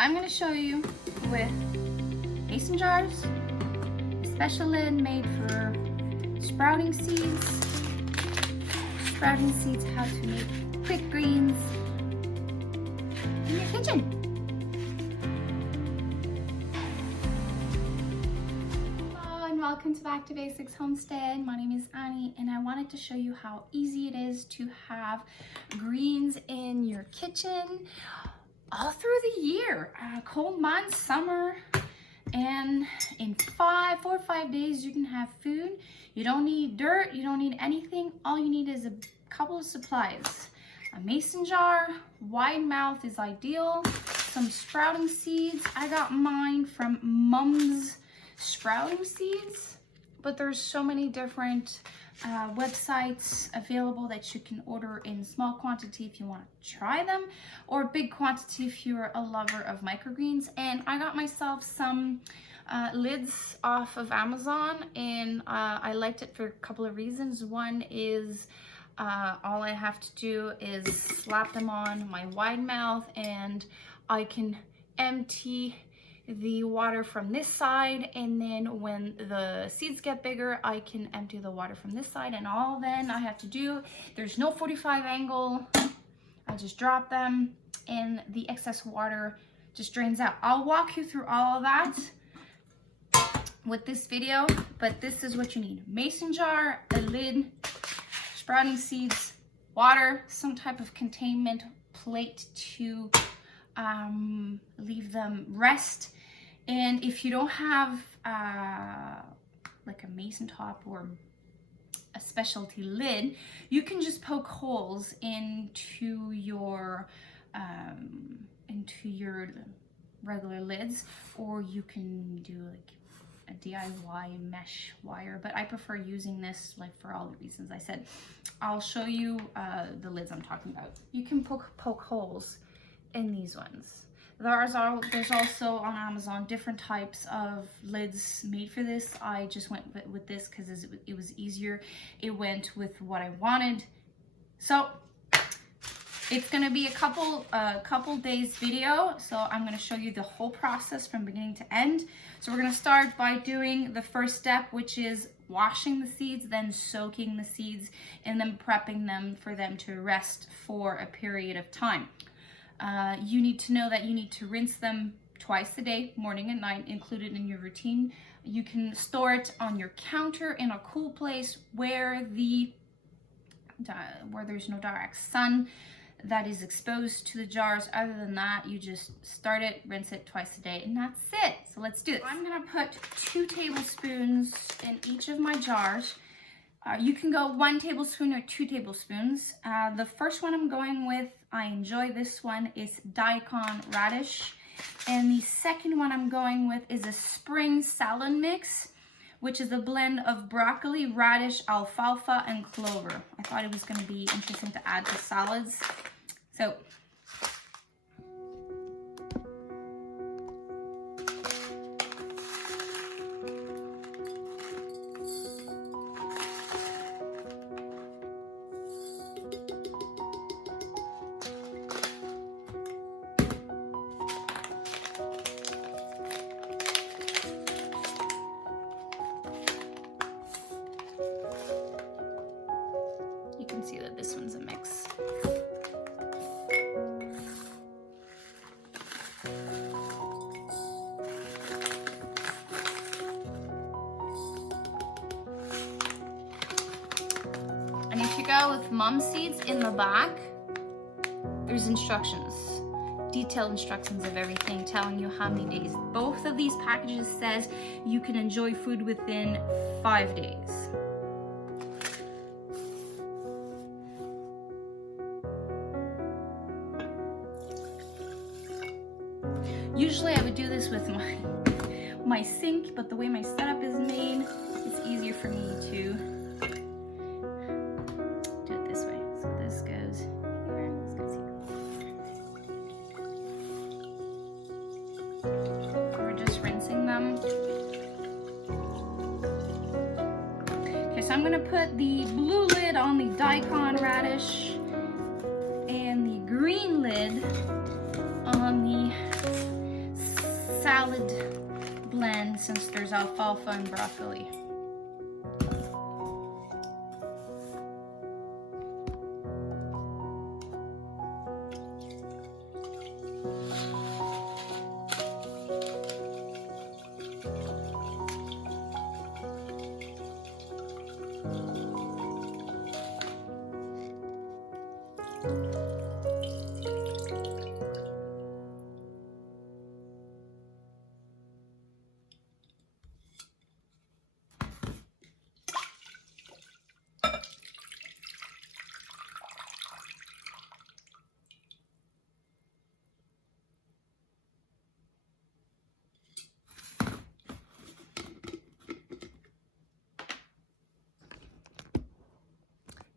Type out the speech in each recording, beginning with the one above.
I'm going to show you with mason jars, a special lid made for sprouting seeds how to make quick greens in your kitchen. Hello and welcome back to Basics Homestead. My name is Annie and I wanted to show you how easy it is to have greens in your kitchen all through the year, cold months, summer, and in 4 or 5 days you can have food. You don't need dirt, you don't need anything. All you need is a couple of supplies. A mason jar, wide mouth is ideal, some sprouting seeds. I got mine from Mom's Sprouting Seeds, but there's so many different websites available that you can order in small quantity if you want to try them, or big quantity if you're a lover of microgreens. And I got myself some lids off of Amazon, and I liked it for a couple of reasons. One is all I have to do is slap them on my wide mouth and I can empty the water from this side, and then when the seeds get bigger I can empty the water from this side, and all then I have to do, there's no 45 angle, I just drop them and the excess water just drains out. I'll walk you through all of that with this video, but this is what you need: mason jar, a lid, sprouting seeds, water, some type of containment plate to leave them rest. And if you don't have like a mason top or a specialty lid, you can just poke holes into your regular lids, or you can do like a DIY mesh wire, but I prefer using this like for all the reasons I said. I'll show you the lids I'm talking about. You can poke holes in these ones. There's also on Amazon different types of lids made for this. I just went with this because it was easier. It went with what I wanted. So it's gonna be a couple days video. So I'm gonna show you the whole process from beginning to end. So we're gonna start by doing the first step, which is washing the seeds, then soaking the seeds, and then prepping them for them to rest for a period of time. You need to know that you need to rinse them twice a day, morning and night, included in your routine. You can store it on your counter in a cool place where there's no direct sun that is exposed to the jars. Other than that, you just start it, rinse it twice a day, and that's it. So let's do this. I'm gonna put 2 tablespoons in each of my jars. You can go 1 tablespoon or 2 tablespoons. The first one I'm going with, I enjoy this one, is daikon radish. And the second one I'm going with is a spring salad mix, which is a blend of broccoli, radish, alfalfa, and clover. I thought it was going to be interesting to add to salads. So you can see that this one's a mix. And if you go with mom seeds, in the back, there's instructions, detailed instructions of everything, telling you how many days. Both of these packages says you can enjoy food within 5 days. Usually I would do this with my sink, but the way my setup is made, it's easier for me to do it this way. So this goes here, this goes here. We're just rinsing them. Okay, so I'm gonna put the blue lid on the daikon radish and the green lid on the salad blend since there's alfalfa and broccoli.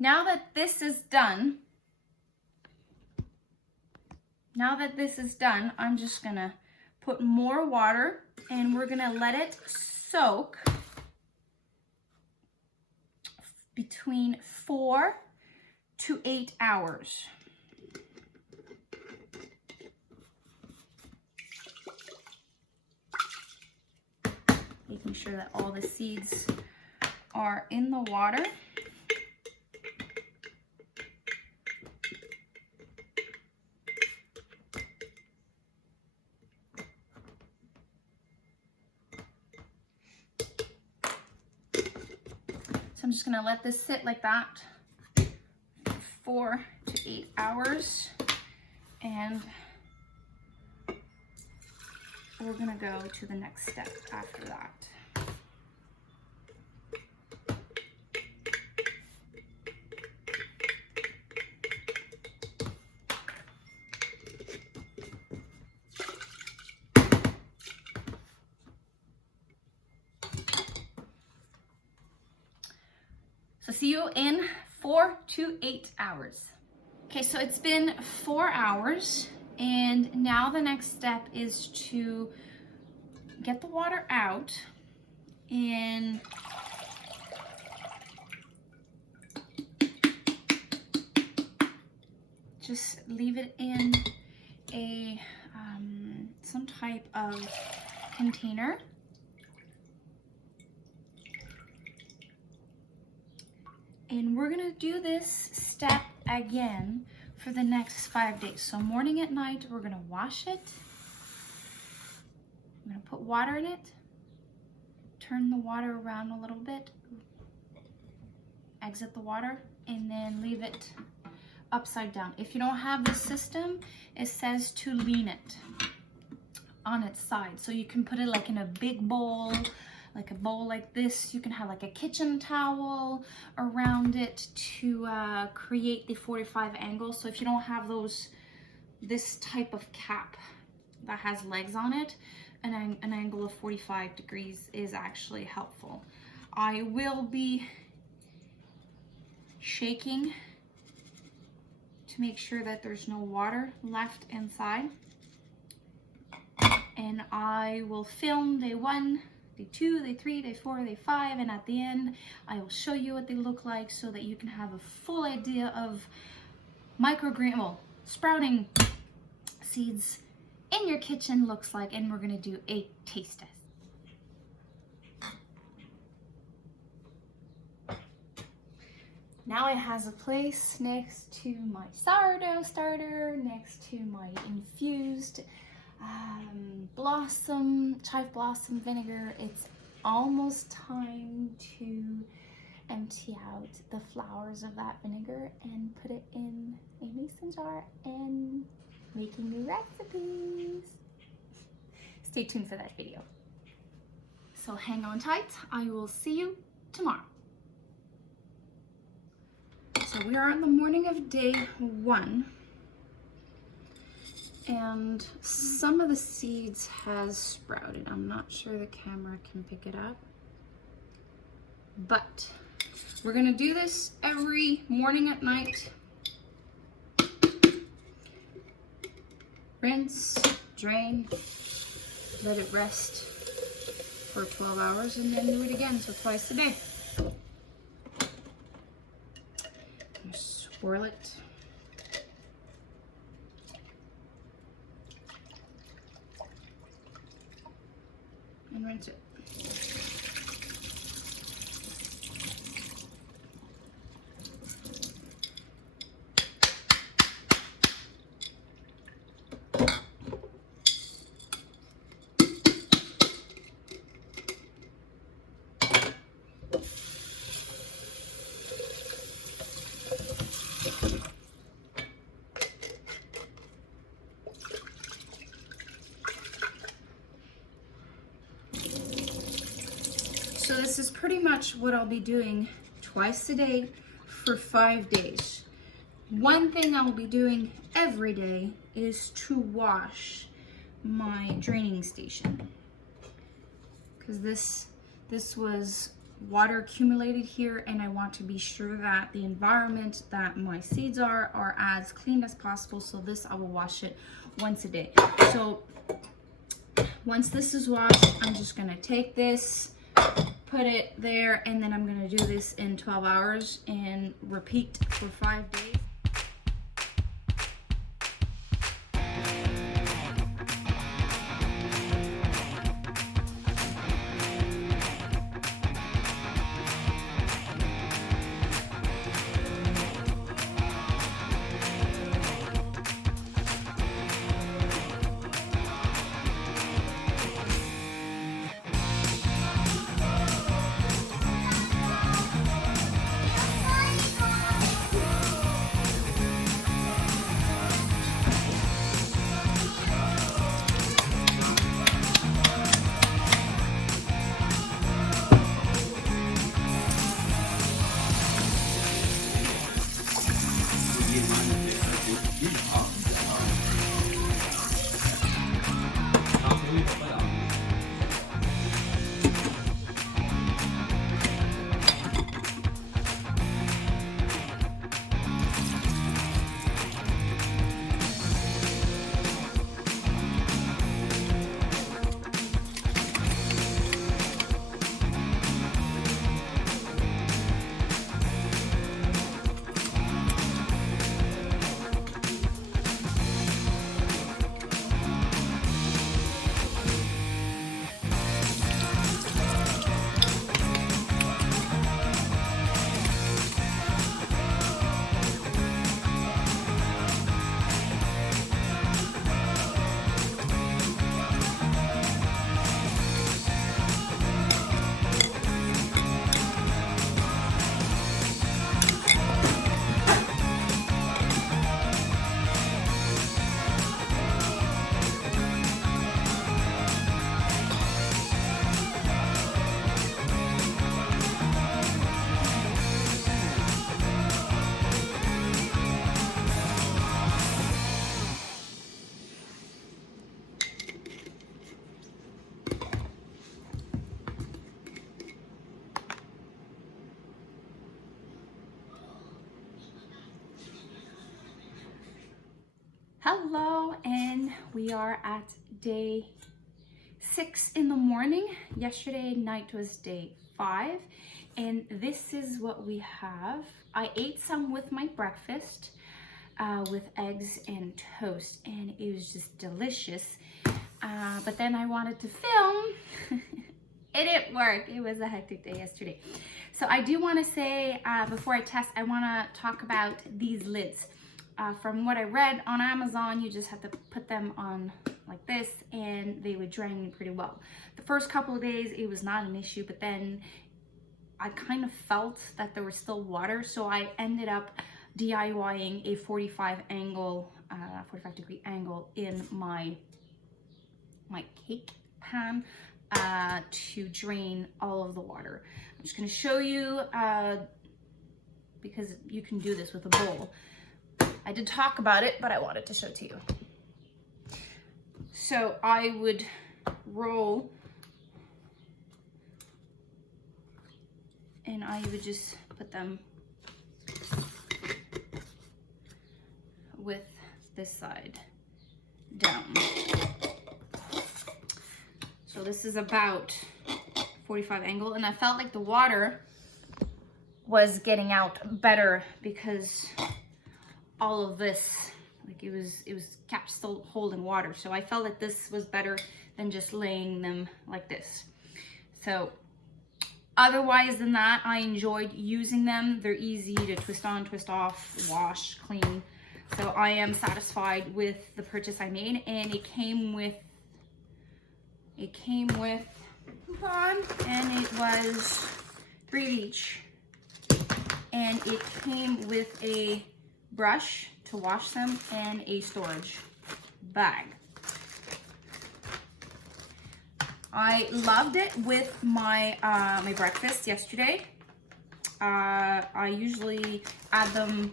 Now that this is done, I'm just gonna put more water and we're gonna let it soak between 4 to 8 hours. Making sure that all the seeds are in the water. I'm just gonna let this sit like that for 4 to 8 hours, and we're gonna go to the next step after that. So see you in 4 to 8 hours. Okay, so it's been 4 hours, and now the next step is to get the water out and just leave it in a some type of container. And we're gonna do this step again for the next 5 days. So morning and night, we're gonna wash it. I'm gonna put water in it, turn the water around a little bit, exit the water, and then leave it upside down. If you don't have this system, it says to lean it on its side. So you can put it like in a big bowl, like a bowl like this. You can have like a kitchen towel around it to create the 45 angle. So if you don't have this type of cap that has legs on it, an angle of 45 degrees is actually helpful. I will be shaking to make sure that there's no water left inside. And I will film day 1, day 2, day 3, day 4, day 5, and at the end, I will show you what they look like so that you can have a full idea of sprouting seeds in your kitchen looks like, and we're gonna do a taste test. Now it has a place next to my sourdough starter, next to my infused chive blossom vinegar. It's almost time to empty out the flowers of that vinegar and put it in a mason jar and making new recipes. Stay tuned for that video. So hang on tight. I will see you tomorrow. So we are on the morning of day 1. And some of the seeds has sprouted. I'm not sure the camera can pick it up, but we're gonna do this every morning at night. Rinse, drain, let it rest for 12 hours, and then do it again, so twice a day. Swirl it. and rinse it. So this is pretty much what I'll be doing twice a day for 5 days. One thing I will be doing every day is to wash my draining station, because this was water accumulated here, and I want to be sure that the environment that my seeds are as clean as possible. So this, I will wash it once a day. So once this is washed, I'm just gonna take this, put it there, and then I'm gonna do this in 12 hours and repeat for 5 days. Hello, and we are at day 6 in the morning. Yesterday night was day 5, and this is what we have. I ate some with my breakfast with eggs and toast, and it was just delicious. But then I wanted to film. It didn't work. It was a hectic day yesterday. So I do want to say, before I test, I want to talk about these lids. From what I read on Amazon, you just have to put them on like this and they would drain pretty well. The first couple of days it was not an issue, but then I kind of felt that there was still water, so I ended up DIYing a 45 degree angle in my cake pan to drain all of the water. I'm just going to show you because you can do this with a bowl. I did talk about it, but I wanted to show it to you. So I would roll, and I would just put them with this side down. So this is about 45 angle, and I felt like the water was getting out better because all of this, like it was kept still holding water. So I felt that this was better than just laying them like this. So otherwise than that, I enjoyed using them. They're easy to twist on, twist off, wash, clean. So I am satisfied with the purchase I made, and it came with coupon, and it was 3 of each. And it came with a brush to wash them and a storage bag. I loved it with my my breakfast yesterday. I usually add them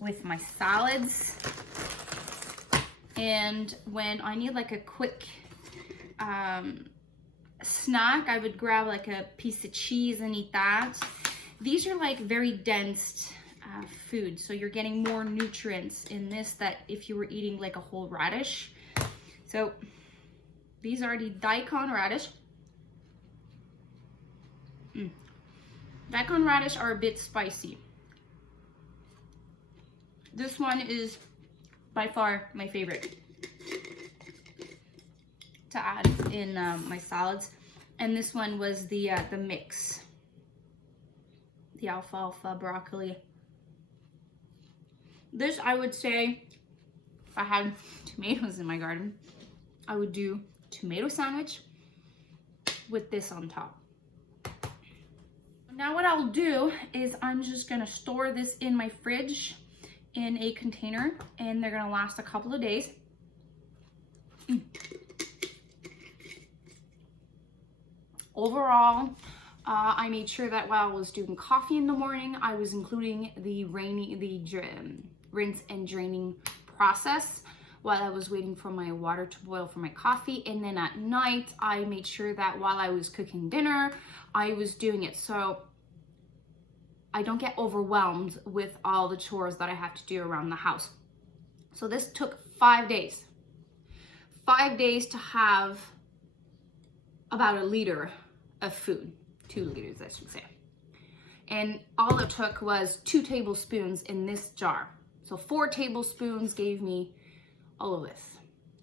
with my salads, and when I need like a quick snack, I would grab like a piece of cheese and eat that. These are like very dense food, so you're getting more nutrients in this that if you were eating like a whole radish. So these are the daikon radish. Daikon radish are a bit spicy. This one is by far my favorite to add in my salads. And this one was the mix, the alfalfa, broccoli. This, I would say, if I had tomatoes in my garden, I would do tomato sandwich with this on top. Now what I'll do is I'm just gonna store this in my fridge in a container, and they're gonna last a couple of days. Overall, I made sure that while I was doing coffee in the morning, I was including the rinse and draining process while I was waiting for my water to boil for my coffee. And then at night, I made sure that while I was cooking dinner, I was doing it so I don't get overwhelmed with all the chores that I have to do around the house. So this took 5 days. 5 days to have about a liter of food. 2 liters, I should say. And all it took was 2 tablespoons in this jar. So 4 tablespoons gave me all of this.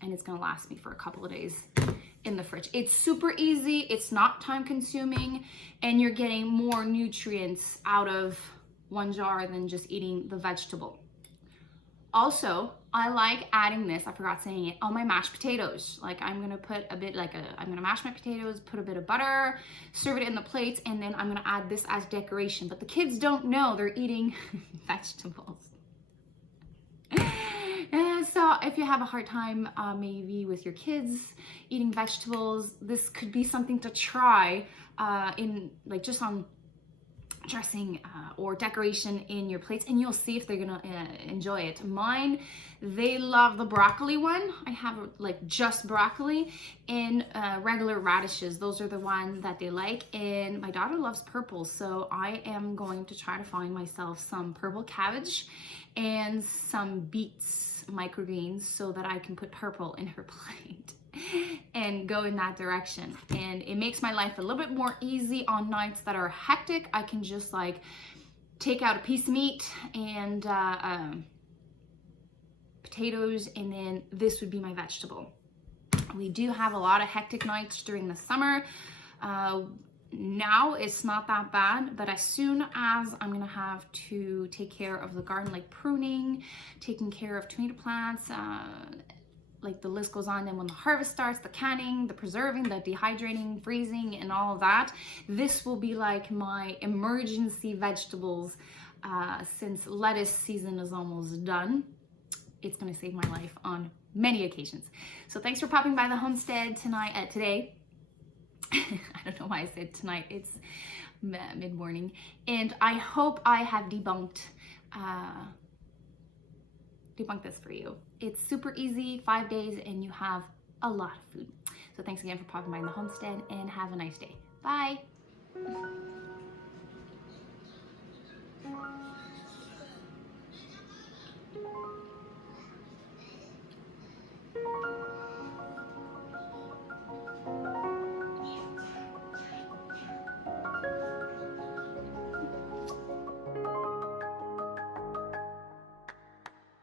And it's gonna last me for a couple of days in the fridge. It's super easy, it's not time consuming, and you're getting more nutrients out of one jar than just eating the vegetable. Also, I like adding this, I forgot saying it, on my mashed potatoes. Like I'm gonna put a bit I'm gonna mash my potatoes, put a bit of butter, serve it in the plates, and then I'm gonna add this as decoration. But the kids don't know they're eating vegetables. So if you have a hard time maybe with your kids eating vegetables, this could be something to try in like just on dressing or decoration in your plates, and you'll see if they're gonna enjoy it. Mine, they love the broccoli one. I have like just broccoli and regular radishes. Those are the ones that they like, and my daughter loves purple, so I am going to try to find myself some purple cabbage and some beets, microgreens, so that I can put purple in her plate and go in that direction. And it makes my life a little bit more easy on nights that are hectic. I can just like take out a piece of meat and potatoes, and then this would be my vegetable. We do have a lot of hectic nights during the summer. Now it's not that bad, but as soon as I'm gonna have to take care of the garden, like pruning, taking care of tomato plants, like the list goes on, and when the harvest starts, the canning, the preserving, the dehydrating, freezing, and all of that, this will be like my emergency vegetables. Since lettuce season is almost done, it's gonna save my life on many occasions. So thanks for popping by the homestead today. I don't know why I said tonight, it's mid-morning, and I hope I have debunked this for you. It's super easy, 5 days, and you have a lot of food. So thanks again for popping by in the homestead, and have a nice day. Bye.